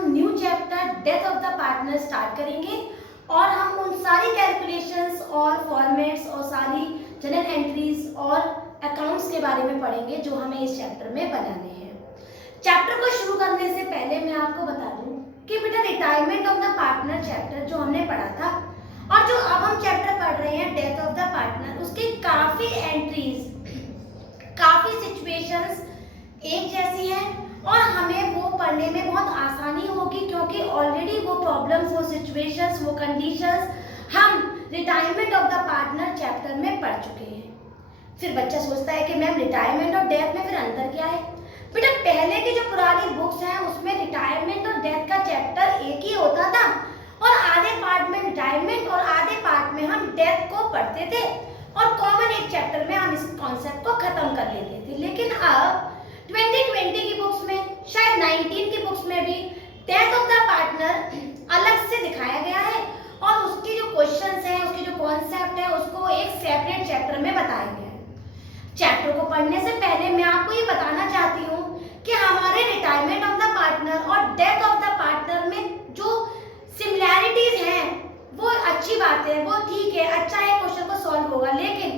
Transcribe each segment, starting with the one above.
हम new chapter death of the partner start करेंगे और हम उन सारी कैलकुलेशंस और फॉर्मेट्स और सारी जनरल एंट्रीज और अकाउंट्स के बारे में पढ़ेंगे जो हमें इस चैप्टर में बनाने हैं। चैप्टर को शुरू करने से पहले मैं आपको बता दूं कि बेटा retirement of the partner chapter जो हमने पढ़ा था और जो अब हम चैप्टर पढ़ रहे हैं डेथ ऑफ द पार्टनर, उसकी काफी एंट्रीज, काफी सिचुएशंस एक जैसी हैं और हमें वो पढ़ने में बहुत आसानी होगी क्योंकि ऑलरेडी वो प्रॉब्लम्स, वो सिचुएशंस, वो कंडीशंस हम retirement of the partner chapter में पढ़ चुके हैं। फिर बच्चा सोचता है कि मैम रिटायरमेंट और डेथ में फिर अंतर क्या है? बेटा पहले की जो पुरानी बुक्स हैं उसमें रिटायरमेंट और डेथ का चैप्टर एक ही होता था और आधे पार्ट में रिटायरमेंट और आधे पार्ट में हम डेथ को पढ़ते थे और कॉमन एक चैप्टर में हम इस कॉन्सेप्ट को खत्म कर लेते थे। लेकिन अब 2020 की बुक्स में, शायद 19 की बुक्स में भी डेथ ऑफ द पार्टनर अलग से दिखाया गया है और उसकी जो क्वेश्चंस हैं, उसकी जो कॉन्सेप्ट है, उसको एक सेपरेट चैप्टर में बताया गया है। चैप्टर को पढ़ने से पहले मैं आपको ये बताना चाहती हूँ कि हमारे रिटायरमेंट ऑफ द पार्टनर और डेथ ऑफ द पार्टनर में जो सिमिलैरिटीज हैं वो अच्छी बात है, वो ठीक है, अच्छा है, क्वेश्चन को सॉल्व होगा, लेकिन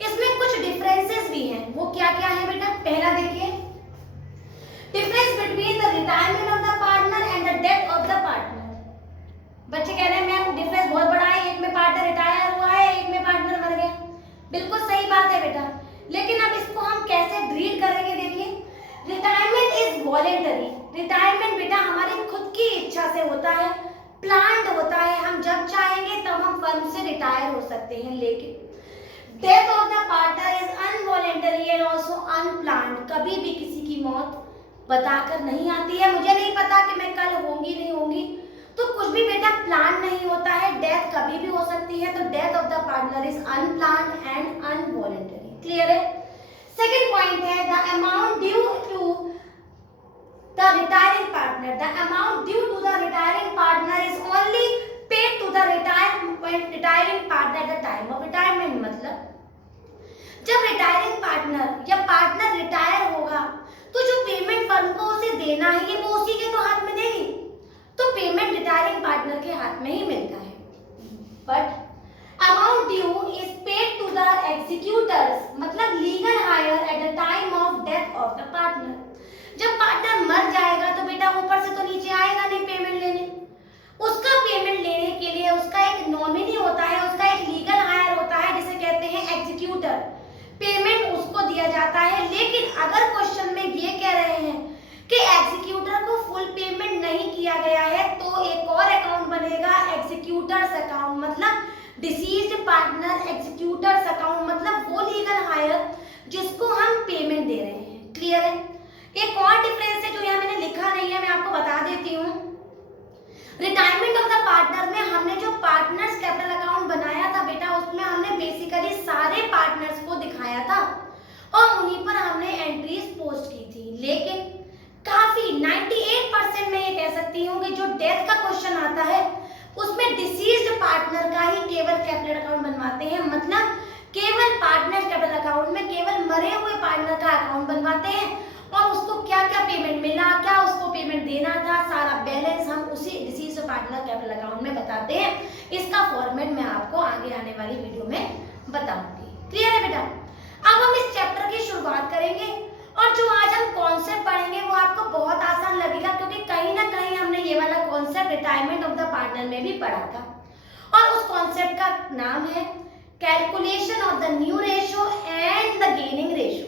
इसमें कुछ डिफरेंसेस भी हैं। वो क्या क्या है बेटा? पहला देखिए, difference between the retirement of the partner and the death of the partner. बच्चे कह रहे हैं मैम डिफरेंस बहुत बड़ा है, एक में पार्टनर रिटायर हुआ है, एक में पार्टनर मर गया। बिल्कुल सही बात है बेटा, लेकिन अब इसको हम कैसे रीड करेंगे? देखिए, रिटायरमेंट इज वॉलेंटरी। रिटायरमेंट बेटा हमारी खुद की इच्छा से होता है, प्लान्ड होता है, हम जब चाहेंगे तब हम फर्म से रिटायर हो सकते हैं। लेकिन death of the partner is involuntary and also unplanned. कभी भी किसी की मौत बताकर नहीं आती है। मुझे नहीं पता कि मैं कल होंगी नहीं होंगी, तो कुछ भी बेटा प्लान नहीं होता है। डेथ कभी भी हो सकती है, तो death of the partner is unplanned and involuntary. Clear है? सेकंड पॉइंट है the amount due to the retiring partner. The amount due to the retiring partner is only paid to the retiring partner at the time of retirement. मतलब जब retiring partner या partner retire होगा तो जो payment firm को उसे देना है ये वो उसी के तो हाथ में देगी, तो पेमेंट रिटायरिंग पार्टनर के हाथ में ही मिलता है। But amount due is paid to the executors, मतलब legal heir at the time of death of the partner. जब पार्टनर मर जाएगा तो बेटा ऊपर से तो नीचे आएगा नहीं पेमेंट लेने। उसका पेमेंट लेने के लिए उसका एक नॉमिनी होता है, उसका एक लीगल हायर होता है जिसे कहते हैं एग्जीक्यूटर। पेमेंट उसको दिया जाता है। लेकिन अगर क्वेश्चन में ये कह रहे हैं कि एग्जीक्यूटर को फुल पेमेंट नहीं किया गया है तो एक और अकाउंट बनेगा, एग्जीक्यूटर्स अकाउंट, मतलब डिसीज्ड पार्टनर एग्जीक्यूटर्स अकाउंट, मतलब वो लीगल हायर जिसको हम पेमेंट दे रहे हैं। क्लियर है? एक और डिफरेंस है जो यहाँ मैंने लिखा नहीं है, मैं आपको बता देती हूँ। रिटायरमेंट ऑफ द पार्टनर में हमने जो पार्टनर्स कैपिटल अकाउंट बनाया था बेटा, उसमें हमने बेसिकली सारे पार्टनर्स को दिखाया था और उन्हीं पर हमने एंट्रीज पोस्ट की थी। लेकिन काफी 98% में ये कह सकती हूँ कि जो डेथ का क्वेश्चन आता है उसमें डिसीज्ड पार्टनर का ही केवल कैपिटल अकाउंट बनवाते हैं। मतलब केवल पार्टनर कैपिटल अकाउंट में केवल मरे हुए पार्टनर का अकाउंट बनवाते हैं और उसको क्या क्या पेमेंट मिला, क्या उसको पेमेंट देना था, सारा बैलेंस हम उसी डिसीज्ड पार्टनर कैपिटल अकाउंट में बताते हैं। इसका फॉर्मेट मैं आपको आगे आने वाली वीडियो में बताऊंगी। क्लियर है बेटा? अब हम इस चैप्टर की शुरुआत करेंगे और जो आज हम कॉन्सेप्ट पढ़ेंगे वो आपको बहुत आसान लगेगा क्योंकि कहीं ना कहीं हमने ये वाला concept retirement of the partner में भी पढ़ा था और उस कॉन्सेप्ट का नाम है calculation of the new ratio and the gaining ratio.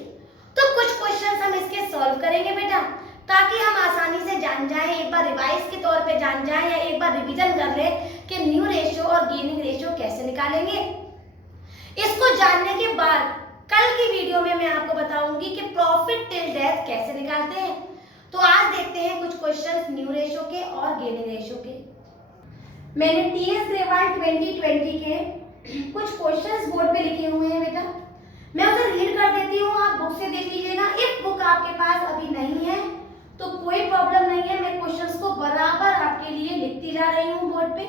तो कुछ क्वेश्चंस हम इसके सॉल्व करेंगे बेटा ताकि हम आसानी से जान जाएं, एक बार रिवाइज के तौर पे जान जाएं या एक बार रिवीजन कर लें कि न्यू रेशियो और गेनिंग रेशियो कैसे निकालेंगे। इसको जानने के बाद कल की वीडियो में मैं आपको बताऊंगी कि प्रॉफिट टिल डेथ कैसे निकालते हैं। तो आज देखते हैं कुछ क्वेश्चंस न्यू रेशियो के और गेनिंग रेशियो के। मैंने टीएस ग्रेवाल 2020 के कुछ क्वेश्चंस बोर्ड पे लिखे हुए हैं बेटा, मैं उसे रीड कर देती हूँ, आप बुक से देख लीजिएगा। इफ बुक आपके पास अभी नहीं है तो कोई प्रॉब्लम नहीं है, मैं क्वेश्चंस को बराबर आपके लिए लिखती जा रही हूँ बोर्ड पे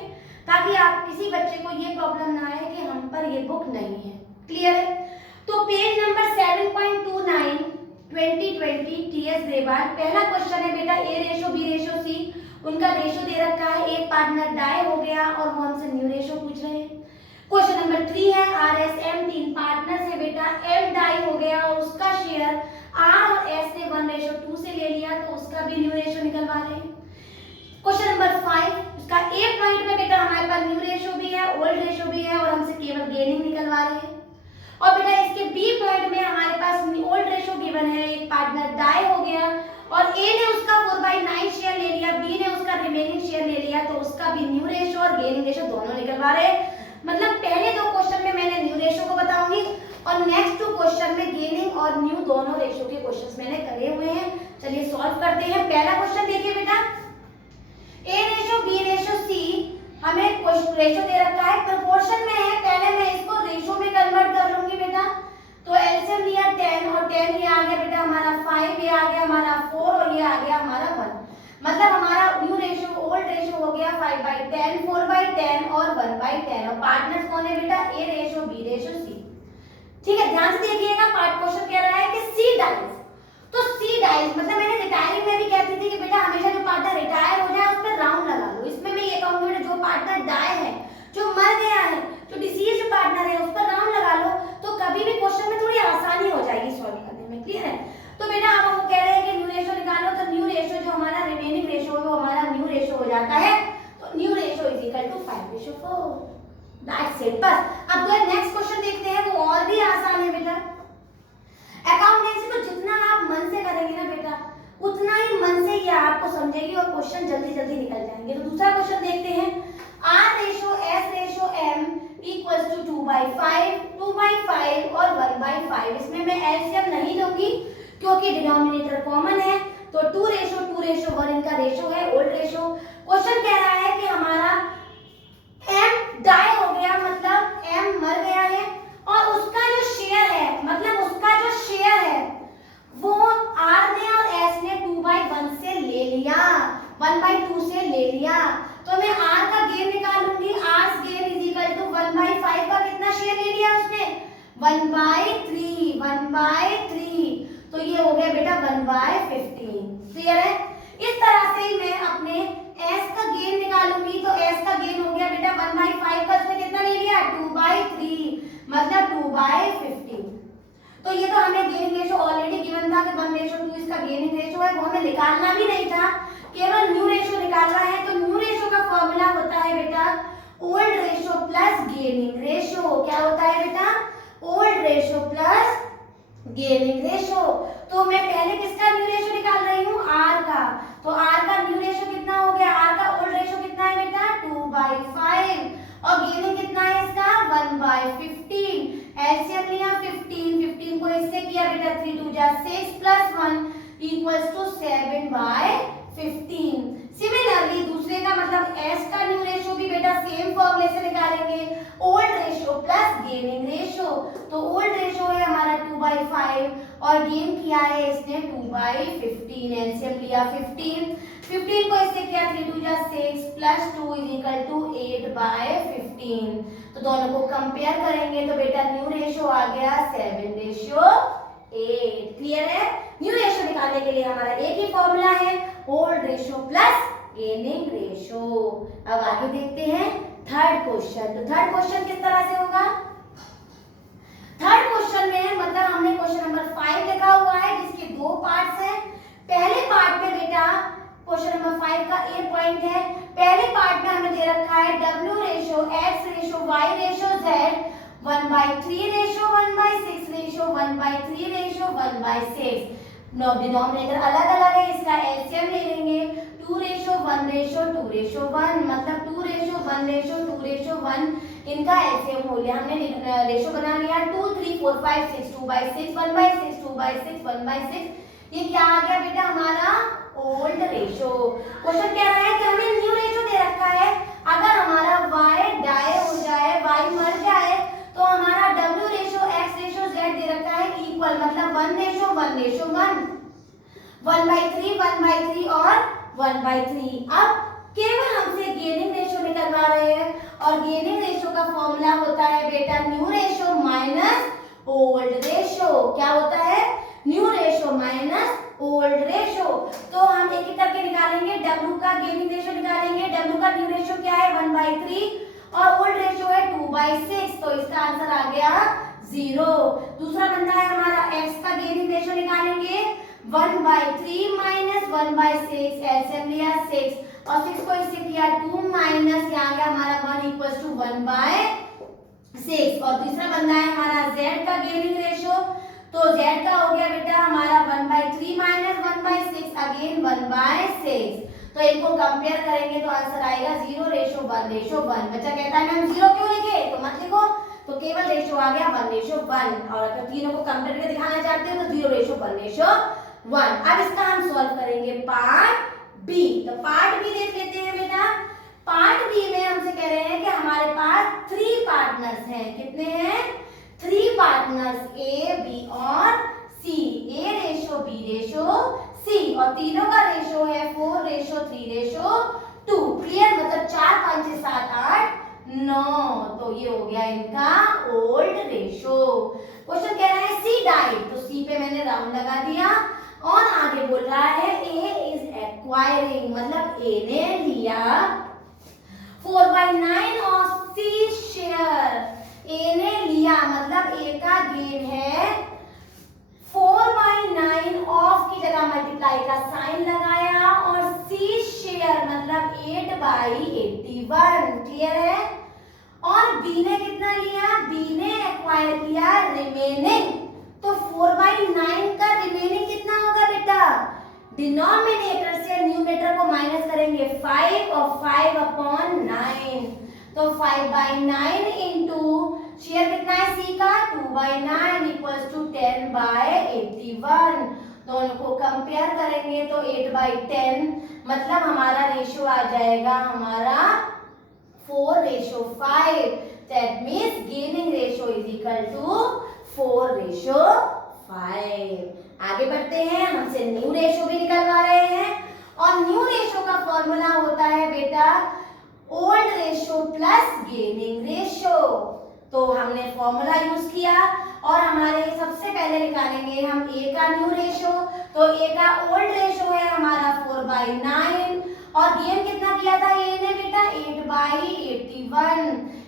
ताकि आप किसी बच्चे को ये प्रॉब्लम ना आए कि हम पर ये बुक नहीं है। क्लियर है? तो पेज नंबर 7.29 2020 टीएस ग्रेवाल, पहला क्वेश्चन है बेटा ए रेशो बी रेशो सी उनका रेशो दे रखा है, एक पार्टनर डाई हो गया और वो हमसे न्यू रेशो पूछ रहे हैं। क्वेश्चन नंबर 3 है RSM 3 पार्टनर से बेटा M डाई हो गया और उसका शेयर R और S ने 1:2 से ले लिया तो उसका भी न्यू रेशो निकलवा रहे हैं। क्वेश्चन नंबर 5 इसका A पॉइंट में बेटा हमारे पास न्यू रेशो भी है, ओल्ड रेशो भी है और हमसे केवल गेनिंग निकलवा रहे हैं। और बेटा इसके B पॉइंट में हमारे पास ओल्ड रेशो गिवन है, एक पार्टनर डाई हो गया और A ने उसका 4/9 शेयर ले लिया, B ने उसका रिमेनिंग शेयर ले लिया तो उसका भी न्यू रेशो और गेनिंग रेशो दोनों निकलवा रहे हैं। मतलब पहले 2 क्वेश्चन में मैंने न्यू रेशो को बताऊंगी और नेक्स्ट 2 क्वेश्चन में गेनिंग और न्यू दोनों रेशो के क्वेश्चंस मैंने करे हुए हैं। चलिए सॉल्व करते हैं। पहला क्वेश्चन देखिए बेटा, A ratio B ratio C हमें रेशो दे रखा है, प्रोपोर्शन में है। पहले मैं इसको रेशो में कन्वर्ट कर लूंगी बेटा, तो एलसीएम लिया 10 और 10 ये आ गया बेटा हमारा 5, ये आ गया हमारा 4 और ये आ गया हमारा 1। मतलब हमारा न्यू रेशो ओल्ड रेशो हो गया 5/10, 4/10 और 1/10 और पार्टनर्स कौन है बेटा A ratio B ratio C। ठीक है, ध्यान से देखिएगा। पार्ट क्वेश्चन कह रहा है कि C डाइज, तो C डाइज मतलब मैंने रिटायरिंग में भी कहती थी कि बेटा हमेशा जो पार्टनर रिटायर हो जाए उस पर राउंड लगा लो। इसमें मैं ये कहूंगी बेटा जो पार्टनर डाई है, जो मर गया है, जो डिसीज पार्टनर है उस पर राउंड लगा लो तो कभी भी क्वेश्चन में थोड़ी आसानी हो जाएगी सॉल्व करने में। क्लियर है? तो बेटा अब हम कह रहे हैं कि न्यू रेशो निकालो, तो न्यू रेशो जो हमारा रिमेनिंग रेशो है वो हमारा न्यू रेशो हो जाता है, तो new ratio is equal to 5:4। That's it. बस अब जो नेक्स्ट क्वेश्चन देखते हैं वो और भी आसान है बेटा। अकाउंटेंसी को जितना आप मन से करेंगे ना बेटा उतना ही मन से ये आपको समझेगी और क्वेश्चन जल्दी जल्दी निकल जाएंगे। तो दूसरा क्वेश्चन देखते हैं, R ratio S ratio M equals to 2/5, 2/5 और 1/5। इसमें मैं एलसीएम नहीं लूंगी क्योंकि डिनोमिनेटर कॉमन है, तो 2 रेशो 1 इनका रेशो है, ओल्ड रेशो। क्वेश्चन कह रहा है कि हमारा M डाई हो गया, मतलब M मर गया है और उसका जो शेयर है, मतलब उसका जो शेयर है वो R ने और S ने 2/1 से ले लिया, 1/2 से ले लिया। तो मैं R का गेन निकालूंगी, R gain is equal to 1/5 का कितना शेयर ले लिया उसने 1/3, 1/3, तो ये हो गया बेटा 1/15। क्लियर है? इस तरह से मैं अपने S का गेन निकालूंगी, तो S का गेन हो गया बेटा 1/5 का उसने कितना ले लिया 2/3, मतलब 2/15। तो ये तो हमें गेनिंग रेशो ऑलरेडी गिवन था कि 1:2 इसका गेनिंग रेशो है, वो हमें निकालना भी नहीं था, केवल न्यू रेशो निकालना है। तो न्यू रेशो का फॉर्मूला होता है बेटा old ratio plus gaining ratio. क्या होता है बेटा? Old ratio plus gaining ratio. तो मैं पहले किसका न्यू रेशो निकाल रही हूँ? R का। तो R का न्यू रेशो कितना हो गया? R का ओल्ड रेशो कितना है बेटा 2/5 और गेनिंग कितना है इसका 1/15। एलसीएम लिया 15 को इससे किया बेटा 3 2 जा 6 प्लस 1 इक्वल्स टू 7/15। सिमिलरली दूसरे का मतलब S का न्यू रेशो भी बेटा सेम फॉर्मूले से निकालेंगे, old ratio plus gaining ratio. तो ओल्ड रेशो है हमारा 2/5 और गेन किया है इसने 2/15। एलसीएम लिया 15 को इससे किया 3 2 जा 6 प्लस 2 इज इक्वल टू 8/15। तो दोनों को कंपेयर करेंगे तो बेटा न्यू रेशो आ गया 7:8। क्लियर है? न्यू रेशो निकालने के लिए हमारा एक ही फॉर्मूला है, old ratio plus gaining ratio. अब आगे देखते हैं थर्ड क्वेश्चन। तो थर्ड क्वेश्चन किस तरह से होगा? थर्ड क्वेश्चन में मतलब हमने क्वेश्चन नंबर 5 लिखा हुआ है जिसके 2 पार्ट्स हैं। पहले पार्ट में बेटा क्वेश्चन नंबर 5 का A पॉइंट है। पहले पार्ट में हमें दे रखा है W ratio X ratio Y ratio Z 1/3 ratio 1/6 ratio 1/3 ratio 1/6। Denominator अलग अलग है, इसका एलसीएम ले लेंगे 2 रेशो 1 रेशो 2 रेशो 1, मतलब 2 रेशो 1 रेशो 2 रेशो 1 इनका एलसीएम हो लिया। हमने रेशो बना लिया 2 3 4 5 6 2/6 1/6 2/6 1/6। ये क्या आ गया बेटा हमारा ओल्ड रेशो। क्वेश्चन कह रहा है कि हमें न्यू रेशो दे रखा है, अगर हमारा y डाई हो जाए, y मर जाए तो हमारा w ratio x ratio z दे रखा है इक्वल, मतलब 1 रेशो 1 रेशो 1, 1/3 और 1/3। अब केवल हमसे गेनिंग रेशो निकलवा रहे हैं और गेनिंग रेशो का फॉर्मूला होता है बेटा new ratio minus old ratio. क्या होता है? New ratio minus old ratio. तो हम एक एक करके निकालेंगे। W का गेनिंग रेशो निकालेंगे। W का न्यू रेशो क्या है 1/3 और ओल्ड रेशो है 2/6, तो इसका आंसर आ गया 0। दूसरा बंदा है हमारा X का गेनिंग रेशो निकालेंगे 1/3 माइनस 1/6, एलसीएम लिया 6 और 6 को इससे किया 2 माइनस यहाँ गया हमारा 1 इक्वल्स टू 1/6। और तीसरा बंदा है हमारा Z का गेनिंग रेशो, तो Z का हो गया बेटा हमारा 1/3 माइनस 1/6 अगेन 1/6। तो इनको कंपेयर करेंगे तो आंसर आएगा 0:1:1। बच्चा कहता है मैम 0 क्यों लिखे, तो मत लिखो, तो केवल रेशो आ गया 1:1। और अगर तीनों को कंपेयर करके दिखाना चाहते हो तो 0:1:1। अब इसका हम सॉल्व करेंगे पार्ट बी। तो पार्ट बी देख लेते हैं बेटा। पार्ट बी में हमसे कह रहे हैं कि हमारे पास 3 पार्टनर्स हैं। कितने हैं? 3 पार्टनर्स A, B और C। A:B:C और तीनों का रेशो है 4:3:2। क्लियर? मतलब 4 5 6 7 8 9। तो ये हो गया इनका ओल्ड रेशो। क्वेश्चन कह रहा है C डाइड, तो C पे मैंने राउंड लगा दिया और आगे बोल रहा है A इज एक्वायरिंग, मतलब A ने लिया 4/9 ऑफ C शेयर। A ने लिया मतलब A का गेन है 4/9 ऑफ की जगह मल्टीप्लाई का साइन लगाया और C शेयर मतलब 8/81। क्लियर है? और B ने कितना लिया? B ने एक्वायर किया रिमेनिंग, तो 4/9 का रिमेनिंग कितना होगा बेटा? डिनोमिनेटर से न्यूमरेटर को माइनस करेंगे 5 और 5/9, तो 5/9 इंटू शेयर कितना है C का 2/9 इक्वल्स टू 10/81। दोनों को कंपेयर करेंगे तो 8/10 मतलब हमारा रेशो आ जाएगा हमारा 4:5। That means gaining ratio is equal to 4:5। आगे बढ़ते हैं, हमसे न्यू रेशो भी निकलवा रहे हैं और न्यू रेशो का फॉर्मूला होता है बेटा old ratio plus gaining ratio. तो हमने फॉर्मूला यूज किया और हमारे सबसे पहले निकालेंगे हम A का न्यू रेशो। तो A का ओल्ड रेशो है हमारा 4/9 और गेन कितना किया था A ने बेटा 8/81।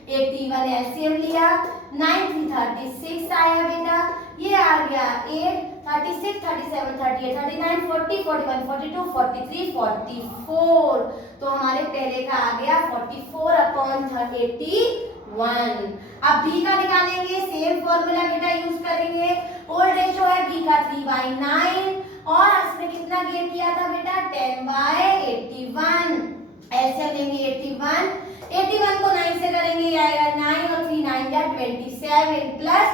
81 एलसीएम लिया, 9 3 36 आया बेटा, ये आ गया 8 36 37 38 39 40 41 42 43 44। तो हमारे पहले का आ गया 44/81। अब B का निकालेंगे, सेम फॉर्मूला बेटा यूज करेंगे। ओल्ड रेशो है B का 3/9 और इसमें कितना गेन किया था बेटा 10/81। ऐसे लेंगे 81 को 9 से करेंगे आएगा 9 और 3 9 या 27 प्लस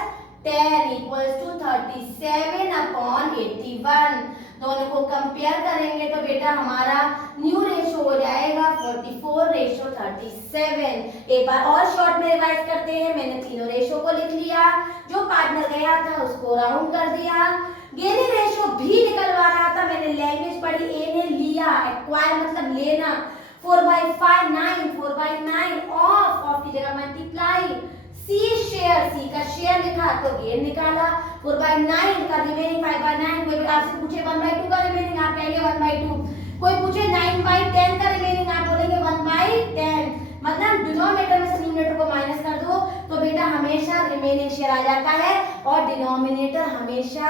10 इक्वल्स टू 37/81। दोनों को कंपेयर करेंगे तो बेटा हमारा न्यू रेशो हो जाएगा 44:37। एक बार और शॉर्ट में रिवाइज करते हैं। मैंने तीनों रेशो को लिख लिया, जो पार्टनर गया था उसको राउंड कर दिया। गेनिंग रेशो भी निकलवा रहा था, मैंने लैंग्वेज पढ़ी A ने लिया, एक्वायर मतलब लेना, 4/9 ऑफ की जगह मल्टीप्लाई C शेयर, C का शेयर लिखा तो गेन निकाला। 4/9 का रिमेनिंग 5/9। कोई आपसे पूछे 1/2 का रिमेनिंग आप कहेंगे 1/2। कोई पूछे 9/10 का रिमेनिंग आप बोलेंगे 1/10। मतलब डिनोमिनेटर में से न्यूमरेटर को माइनस कर दो तो बेटा हमेशा रिमेनिंग शेयर आ जाता है और डिनोमिनेटर हमेशा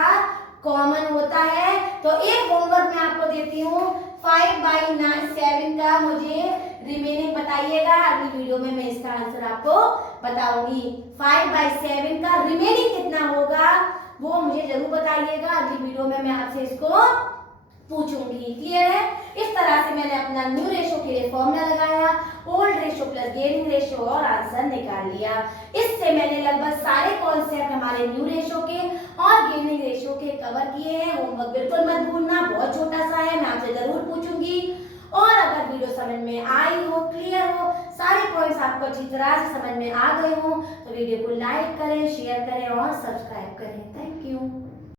कॉमन होता है। तो एक होमवर्क मैं आपको देती हूँ, 5/7 का मुझे रिमेनिंग बताइएगा। अगली वीडियो में मैं इसका आंसर आपको बताऊंगी। 5/7 का रिमेनिंग कितना होगा वो मुझे जरूर बताइएगा। अगली वीडियो में मैं आपसे इसको पूछूंगी। क्लियर है? इस तरह से मैंने अपना न्यू रेशो के लिए फॉर्मूला लगाया, old ratio plus gaining ratio और आंसर निकाल लिया। इससे मैंने लगभग सारे कॉन्सेप्ट हमारे न्यू रेशो के और गेनिंग रेशो के कवर किए हैं। होमवर्क बिल्कुल मत भूलना, बहुत छोटा सा है, मैं आपसे जरूर पूछूंगी। और अगर वीडियो समझ में आई हो, क्लियर हो, सारे पॉइंट्स आपको अच्छी तरह से समझ में आ गए हो तो वीडियो को लाइक करें, शेयर करें और सब्सक्राइब करें। Thank you.